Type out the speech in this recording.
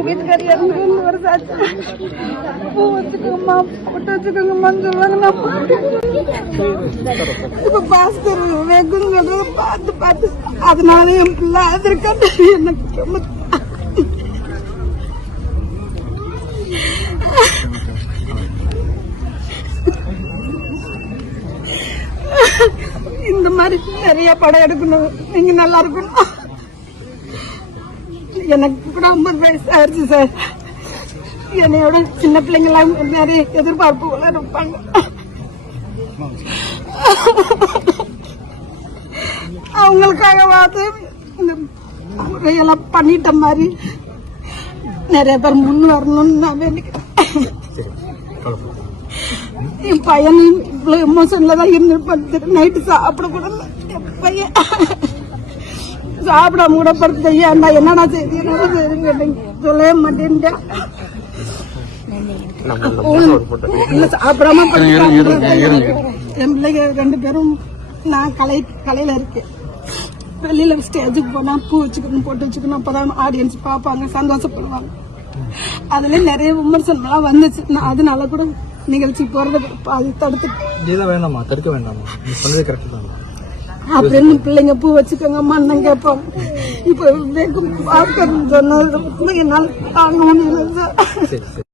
எங்க வீட்டுக்காரி இறந்து ஒரு சாட்சி பூ வச்சுக்கோங்கம்மா போட்டு வச்சுக்கோங்கம்மான்னு சொல்லுவாங்க. நான் இப்ப பாஸ்கர் வெகுன்னு சொல்றத பார்த்து பார்த்து அதனால என் பிள்ளை அதற்கான எனக்கு இந்த மாதிரி நிறைய படம் எடுக்கணும். நீங்க நல்லா இருக்கணும். எனக்கு கூட 50 வயசு ஆயிடுச்சு சார். என்னையோட சின்ன பிள்ளைங்களாம் நிறைய எதிர்பார்ப்புகளை இருப்பாங்க. அவங்களுக்காக பார்த்து இந்த முறையெல்லாம் பண்ணிட்ட மாதிரி நிறைய பேர் முன் வரணும்னு நான் வேண்டிக்கிறேன். என் பையனும் இவ்வளவு எமோஷன்ல தான் இருந்து நைட்டு சாப்பிட கூட என் பையன் சாப்பிடாம கூட படுத்து ஏன்டா என்னடா செய்தி என்னடா செய்யுங்க சொல்லவே மாட்டேன்ட்டேன். சாப்பிடாம என் பிள்ளைங்க 2 பேரும் நான் கலையில இருக்கேன். வெளியில ஸ்டேஜுக்கு போனா பூ வச்சுக்கணும் போட்டு வச்சுக்கணும், அப்பதான் ஆடியன்ஸ் பார்ப்பாங்க, சந்தோஷப்படுவாங்க. அதுல நிறைய விமர்சனம் எல்லாம் வந்துச்சு. நான் அதனால கூட நிகழ்ச்சி போறத தடுத்து வேண்டாமா தடுக்க வேண்டாமா அப்படின்னு பிள்ளைங்க பூ வச்சுக்கோங்கம்மா கேட்பாங்க. இப்ப பார்க்க சொன்னது என்னால தாங்க முடியல சார்.